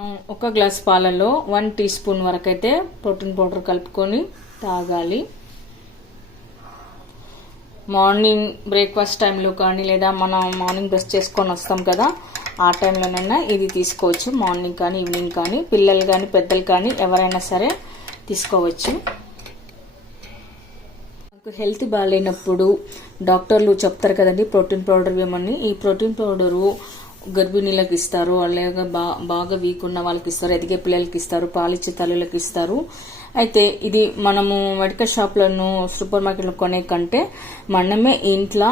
మనం ఒక గ్లాస్ పాలలో 1 టీ స్పూన్ వరకు అయితే ప్రోటీన్ పౌడర్ కలుపుకొని తాగాలి. మార్నింగ్ బ్రేక్ఫాస్ట్ టైంలో కానీ లేదా మనం మార్నింగ్ బ్రష్ చేసుకొని వస్తాం కదా, ఆ టైంలోనైనా ఇది తీసుకోవచ్చు. మార్నింగ్ కానీ ఈవినింగ్ కానీ పిల్లలు కానీ పెద్దలు కానీ ఎవరైనా సరే తీసుకోవచ్చు. నాకు హెల్త్ బాగాలేనప్పుడు డాక్టర్లు చెప్తారు కదండి ప్రోటీన్ పౌడర్ ఇవ్వమని. ఈ ప్రోటీన్ పౌడరు గర్భిణీలకు ఇస్తారు, అలాగే బాగా వీక్ ఉన్న వాళ్ళకి ఇస్తారు, ఎదిగే పిల్లలకి ఇస్తారు, పాలిచ్చే తల్లులకు ఇస్తారు. అయితే ఇది మనము మెడికల్ షాప్లను సూపర్ మార్కెట్లో కొనే కంటే మనమే ఇంట్లో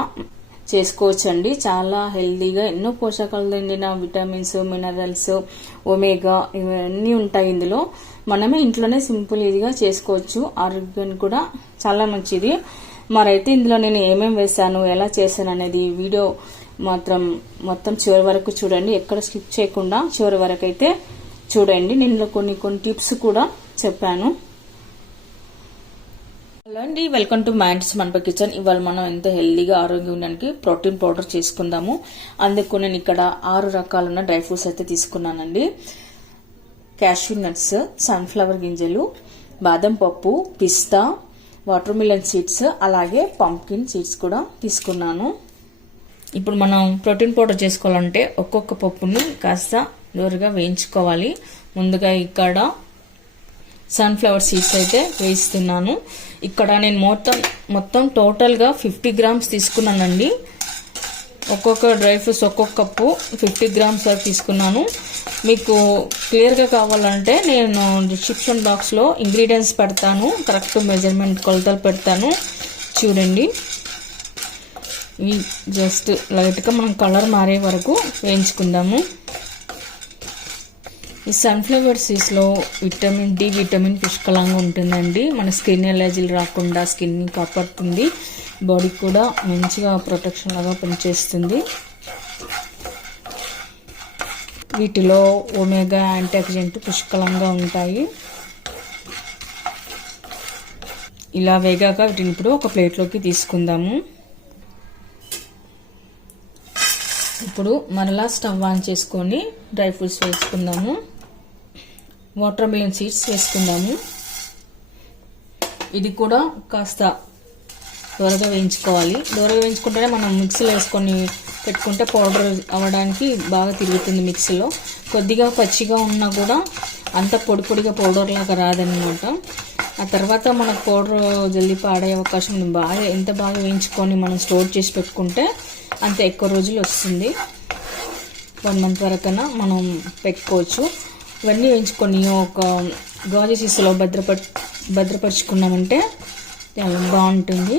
చేసుకోవచ్చండి. చాలా హెల్దీగా ఎన్నో పోషకాలు నిండిన విటమిన్స్, మినరల్స్, ఒమేగా ఇవన్నీ ఉంటాయి ఇందులో. మనమే ఇంట్లోనే సింపుల్ ఈజీగా చేసుకోవచ్చు. ఆరోగ్యానికి కూడా చాలా మంచిది. మరైతే ఇందులో నేను ఏమేమి వేసాను, ఎలా చేశాను అనేది వీడియో మొత్తం చివరి వరకు చూడండి. ఎక్కడ స్కిప్ చేయకుండా చివరి వరకు అయితే చూడండి. నేను కొన్ని టిప్స్ కూడా చెప్పాను. హలో అండి, వెల్కమ్ టు మ్యాంట్స్ మనప కిచెన్. ఇవాళ మనం ఎంతో హెల్దీగా ఆరోగ్యం ఉండడానికి ప్రోటీన్ పౌడర్ చేసుకుందాము. అందుకు నేను ఇక్కడ 6 రకాలున్న డ్రై ఫ్రూట్స్ అయితే తీసుకున్నానండి. క్యాష్యూ నట్స్, సన్ఫ్లవర్ గింజలు, బాదం పప్పు, పిస్తా, వాటర్ మిలన్ సీడ్స్, అలాగే పంప్కిన్ సీడ్స్ కూడా తీసుకున్నాను. ఇప్పుడు మనం ప్రోటీన్ పౌడర్ చేసుకోవాలంటే ఒక్కొక్క పప్పుని కాస్త దూరగా వేయించుకోవాలి. ముందుగా ఇక్కడ సన్ఫ్లవర్ సీడ్స్ అయితే వేయిస్తున్నాను. ఇక్కడ నేను మొత్తం టోటల్గా 50 గ్రామ్స్ తీసుకున్నానండి. ఒక్కొక్క డ్రై ఫ్రూట్స్ ఒక్కొక్క కప్పు 50 గ్రామ్స్ వరకు తీసుకున్నాను. మీకు క్లియర్గా కావాలంటే నేను డిస్క్రిప్షన్ బాక్స్లో ఇంగ్రీడియంట్స్ పెడతాను, కరెక్ట్ మెజర్మెంట్ కొలతలు పెడతాను, చూడండి. ఇవి జస్ట్ లైట్గా మనం కలర్ మారే వరకు వేయించుకుందాము. ఈ సన్ఫ్లవర్ సీడ్స్లో విటమిన్ డి విటమిన్ పుష్కలంగా ఉంటుందండి. మన స్కిన్ ఎలర్జీలు రాకుండా స్కిన్ని కాపాడుతుంది, బాడీకి కూడా మంచిగా ప్రొటెక్షన్ లాగా పనిచేస్తుంది. వీటిలో ఒమేగా యాంటీఆక్సిడెంట్ పుష్కలంగా ఉంటాయి. ఇలా వేగాక వీటిని ఇప్పుడు ఒక ప్లేట్లోకి తీసుకుందాము. ఇప్పుడు మరలా స్టవ్ ఆన్ చేసుకొని డ్రై ఫ్రూట్స్ వేసుకుందాము. వాటర్ మిలన్ సీడ్స్ వేసుకుందాము. ఇది కూడా కాస్త దూరగా వేయించుకోవాలి. దూరగా వేయించుకుంటేనే మనం మిక్సీలో వేసుకొని పెట్టుకుంటే పౌడర్ అవ్వడానికి బాగా తిరుగుతుంది మిక్సీలో. కొద్దిగా పచ్చిగా ఉన్నా కూడా అంత పొడిగా పౌడర్ లాగా రాదనమాట. ఆ తర్వాత మనకు పౌడర్ జల్దీ పాడే అవకాశం ఉంది. ఎంత బాగా వేయించుకొని మనం స్టోర్ చేసి పెట్టుకుంటే అంత ఎక్కువ రోజులు వస్తుంది. 1 మంత్ వరకైనా మనం పెట్టుకోవచ్చు. ఇవన్నీ వేయించుకొని ఒక గాజు సీసాలో భద్రపరుచుకున్నామంటే చాలా బాగుంటుంది.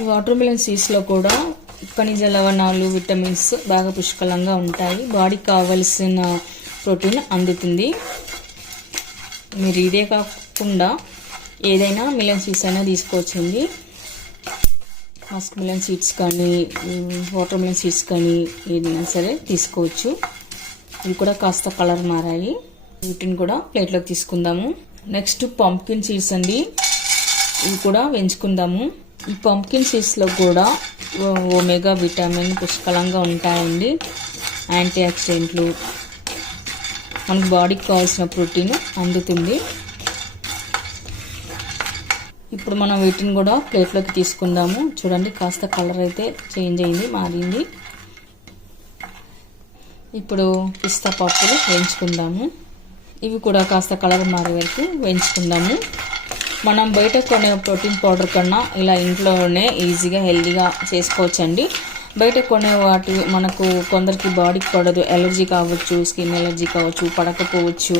ఈ వాటర్ మిలన్ సీడ్స్లో కూడా ఖనిజ లవణాలు, విటమిన్స్ బాగా పుష్కలంగా ఉంటాయి. బాడీకి కావలసిన ప్రోటీన్ అందుతుంది. మీరు ఇదే కాకుండా ఏదైనా మిలన్ సీడ్స్ అయినా తీసుకోవచ్చండి. మస్క్ మిలన్ సీడ్స్ కానీ వాటర్ మిలన్ సీడ్స్ కానీ ఏదైనా సరే తీసుకోవచ్చు. ఇవి కూడా కాస్త కలర్ మారాయి. వీటిని కూడా ప్లేట్లోకి తీసుకుందాము. నెక్స్ట్ పంప్కిన్ సీడ్స్ అండి, ఇవి కూడా వేయించుకుందాము. ఈ పంప్కిన్ సీడ్స్లో కూడా ఒమేగా విటమిన్ పుష్కలంగా ఉంటాయండి. యాంటీ ఆక్సిడెంట్లు, మనకు బాడీకి కావాల్సిన ప్రోటీన్ అందుతుంది. ఇప్పుడు మనం వీటిని కూడా ప్లేట్లోకి తీసుకుందాము. చూడండి, కాస్త కలర్ అయితే చేంజ్ అయింది, మారింది. ఇప్పుడు పిస్తా పప్పులు వేయించుకుందాము. ఇవి కూడా కాస్త కలర్ మారే వరకు వేయించుకుందాము. మనం బయట కొనే ప్రోటీన్ పౌడర్ కన్నా ఇలా ఇంట్లోనే ఈజీగా హెల్దీగా చేసుకోవచ్చండి. బయట కొనే వాటి మనకు కొందరికి బాడీకి పడదు, ఎలర్జీ కావచ్చు, స్కిన్ ఎలర్జీ కావచ్చు, పడకపోవచ్చు.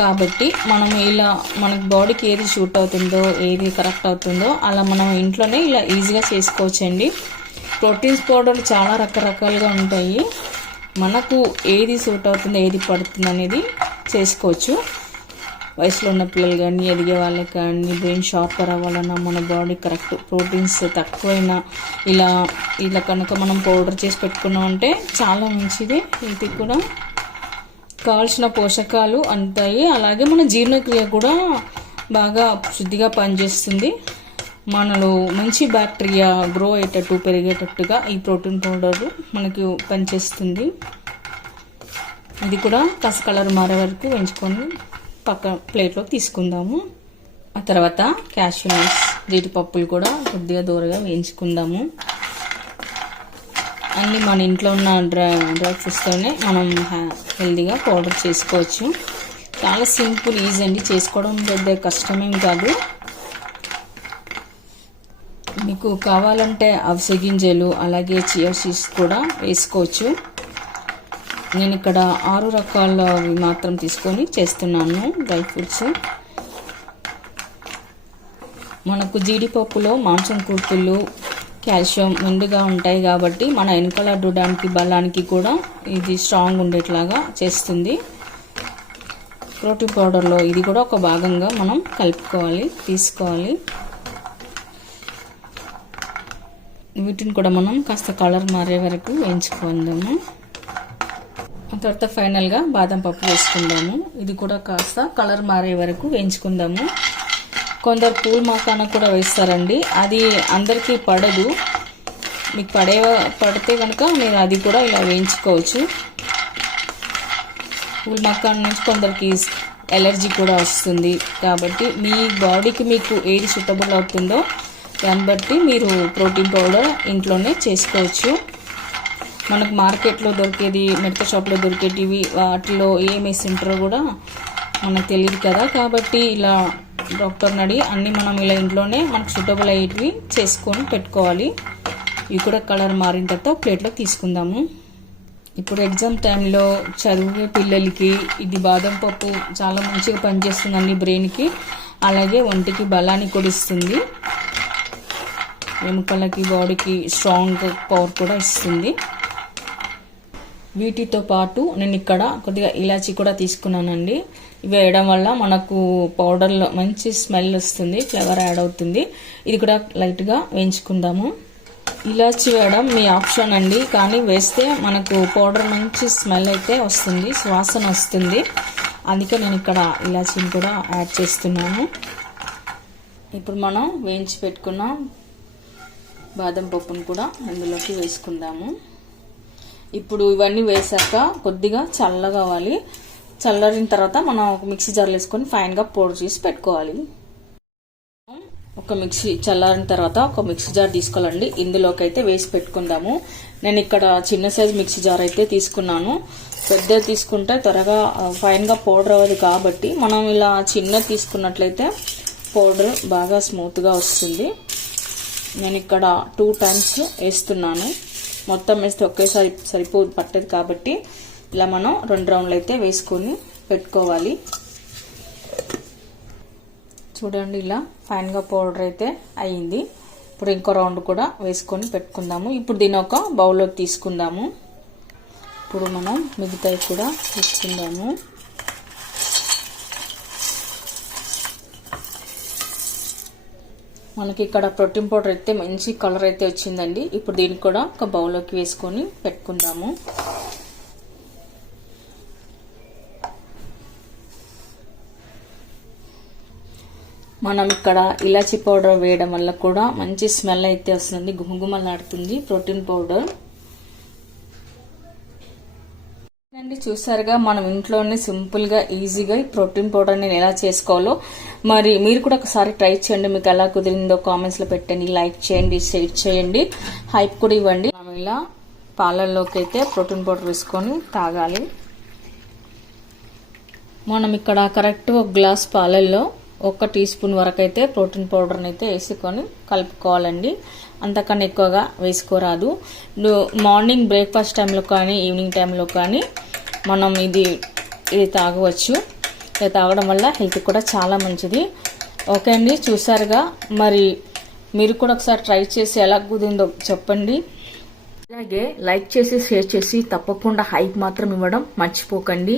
కాబట్టి మనం ఇలా మనకు బాడీకి ఏది షూట్ అవుతుందో, ఏది కరెక్ట్ అవుతుందో అలా మనం ఇంట్లోనే ఇలా ఈజీగా చేసుకోవచ్చండి. ప్రోటీన్స్ పౌడర్లు చాలా రకరకాలుగా ఉంటాయి. మనకు ఏది సూట్ అవుతుందో, ఏది పడుతుందో అనేది చేసుకోవచ్చు. వయసులో ఉన్న పిల్లలు కానీ, ఎదిగే వాళ్ళకి కానీ, బ్రెయిన్ షార్పర్ అవ్వాలన్నా, మన బాడీ కరెక్ట్ ప్రోటీన్స్ తక్కువైనా ఇలా కనుక మనం పౌడర్ చేసి పెట్టుకున్నామంటే చాలా మంచిది. ఇది కూడా కావాల్సిన పోషకాలు అందుతాయి. అలాగే మన జీర్ణక్రియ కూడా బాగా శుద్ధిగా పనిచేస్తుంది. మనలో మంచి బ్యాక్టీరియా గ్రో అయ్యేటట్టు పెరిగేటట్టుగా ఈ ప్రోటీన్ పౌడర్ మనకు పనిచేస్తుంది. ఇది కూడా కాస్త కలర్ మారే వరకు వేయించుకొని పక్క ప్లేట్లో తీసుకుందాము. ఆ తర్వాత క్యాష్యూ నట్స్ జీడిపప్పులు కూడా కొద్దిగా దూరగా వేయించుకుందాము. అన్నీ మన ఇంట్లో ఉన్న డ్రై ఫ్రూట్స్తోనే మనం హెల్తీగా పౌడర్ చేసుకోవచ్చు. చాలా సింపుల్, ఈజీ అండి, చేసుకోవడం పెద్ద కష్టమేం కాదు. మీకు కావాలంటే అవిసె గింజలు అలాగే చియా సీడ్స్ కూడా వేసుకోవచ్చు. నేను ఇక్కడ 6 రకాలవి మాత్రం తీసుకొని చేస్తున్నాను డ్రై ఫ్రూట్స్. మనకు జీడిపప్పులో మాంసం కూర్పులు కాల్షియం ముందుగా ఉంటాయి కాబట్టి మన వెనకాల అడ్డడానికి బలానికి కూడా ఇది స్ట్రాంగ్ ఉండేట్లాగా చేస్తుంది. ప్రోటీన్ పౌడర్లో ఇది కూడా ఒక భాగంగా మనం కలుపుకోవాలి, తీసుకోవాలి. వీటిని కూడా మనం కాస్త కలర్ మారే వరకు వేయించుకుందాము. ఆ తర్వాత ఫైనల్గా బాదం పప్పు వేసుకుందాము. ఇది కూడా కాస్త కలర్ మారే వరకు వేయించుకుందాము. కొందరు పూల్ మకానా కూడా వేస్తారండి, అది అందరికీ పడదు. మీకు పడితే కనుక మీరు అది కూడా ఇలా వేయించుకోవచ్చు. పూల్ మకానా నుంచి కొందరికి ఎలర్జీ కూడా వస్తుంది కాబట్టి మీ బాడీకి మీకు ఏది సూటబుల్ అవుతుందో దాన్ని బట్టి మీరు ప్రోటీన్ పౌడర్ ఇంట్లోనే చేసుకోవచ్చు. మనకు మార్కెట్లో దొరికేది, మెడికల్ షాప్లో దొరికేటివి వాటిలో ఏం వేసింటారో కూడా మనకు తెలియదు కదా. కాబట్టి ఇలా డాక్టర్ని అడిగి అన్నీ మనం ఇలా ఇంట్లోనే మనకు సూటబుల్ అయ్యేటివి చేసుకొని పెట్టుకోవాలి. ఇవి కూడా కలర్ మారిన తర్వాత ప్లేట్లో తీసుకుందాము. ఇప్పుడు ఎగ్జామ్ టైంలో చదివే పిల్లలకి ఇది బాదం పప్పు చాలా మంచిగా పనిచేస్తుందండి బ్రెయిన్కి, అలాగే ఒంటికి బలాన్ని కూడా ఇస్తుంది. ఎముకలకి బాడీకి స్ట్రాంగ్ పవర్ కూడా ఇస్తుంది. వీటితో పాటు నేను ఇక్కడ కొద్దిగా ఇలాచీ కూడా తీసుకున్నానండి. ఇవి వేయడం వల్ల మనకు పౌడర్లో మంచి స్మెల్ వస్తుంది, ఫ్లేవర్ యాడ్ అవుతుంది. ఇది కూడా లైట్గా వేయించుకుందాము. ఇలాచీ వేయడం మీ ఆప్షన్ అండి, కానీ వేస్తే మనకు పౌడర్ మంచి స్మెల్ అయితే వస్తుంది, సువాసన వస్తుంది. అందుకే నేను ఇక్కడ ఇలాచీని కూడా యాడ్ చేస్తున్నాను. ఇప్పుడు మనం వేయించి పెట్టుకున్న బాదం పప్పును కూడా అందులోకి వేసుకుందాము. ఇప్పుడు ఇవన్నీ వేసాక కొద్దిగా చల్లగా అవ్వాలి. చల్లరిన తర్వాత మనం ఒక మిక్సీ జార్లో వేసుకొని ఫైన్గా పౌడర్ చేసి పెట్టుకోవాలి. చల్లారిన తర్వాత ఒక మిక్సీ జార్ తీసుకోవాలండి. ఇందులోకి అయితే వేసి పెట్టుకుందాము. నేను ఇక్కడ చిన్న సైజు మిక్సీ జార్ అయితే తీసుకున్నాను. పెద్ద తీసుకుంటే త్వరగా ఫైన్గా పౌడర్ అవ్వదు కాబట్టి మనం ఇలా చిన్న తీసుకున్నట్లయితే పౌడర్ బాగా స్మూత్గా వస్తుంది. నేను ఇక్కడ 2 టైమ్స్ వేస్తున్నాను. మొత్తం వేస్తే ఒకేసారి పట్టదు కాబట్టి ఇలా మనం 2 రౌండ్లు అయితే వేసుకొని పెట్టుకోవాలి. చూడండి, ఇలా ఫైన్గా పౌడర్ అయితే అయ్యింది. ఇప్పుడు ఇంకో రౌండ్ కూడా వేసుకొని పెట్టుకుందాము. ఇప్పుడు దీని ఒక బౌల్లోకి తీసుకుందాము. ఇప్పుడు మనం మిగతాయి కూడా తీసుకుందాము. మనకి ఇక్కడ ప్రోటీన్ పౌడర్ అయితే మంచి కలర్ అయితే వచ్చిందండి. ఇప్పుడు దీన్ని కూడా ఒక బౌల్లోకి వేసుకొని పెట్టుకుందాము. మనం ఇక్కడ ఇలాచీ పౌడర్ వేయడం వల్ల కూడా మంచి స్మెల్ అయితే వస్తుంది, గుమగుమలాడుతుంది ప్రోటీన్ పౌడర్. అండి, చూసారుగా మనం ఇంట్లోనే సింపుల్గా ఈజీగా ప్రోటీన్ పౌడర్ నేను ఎలా చేసుకోవాలో. మరి మీరు కూడా ఒకసారి ట్రై చేయండి. మీకు ఎలా కుదిరిందో కామెంట్స్లో పెట్టండి, లైక్ చేయండి, షేర్ చేయండి, హైప్ కూడా ఇవ్వండి. మనం ఇలా పాలల్లోకి అయితే ప్రోటీన్ పౌడర్ వేసుకొని తాగాలి. మనం ఇక్కడ కరెక్ట్ 1 గ్లాస్ పాలల్లో 1 టీ స్పూన్ వరకు అయితే ప్రోటీన్ పౌడర్ని అయితే వేసుకొని కలుపుకోవాలండి. అంతకన్నా ఎక్కువగా వేసుకోరాదు. మార్నింగ్ బ్రేక్ఫాస్ట్ టైంలో కానీ ఈవినింగ్ టైంలో కానీ మనం ఇది తాగవచ్చు. ఇది తాగడం వల్ల హెల్త్ కూడా చాలా మంచిది. ఓకే అండి, చూసారుగా. మరి మీరు కూడా ఒకసారి ట్రై చేసి ఎలా కుదిరిందో చెప్పండి. అలాగే లైక్ చేసి షేర్ చేసి తప్పకుండా హైప్ మాత్రం ఇవ్వడం మర్చిపోకండి.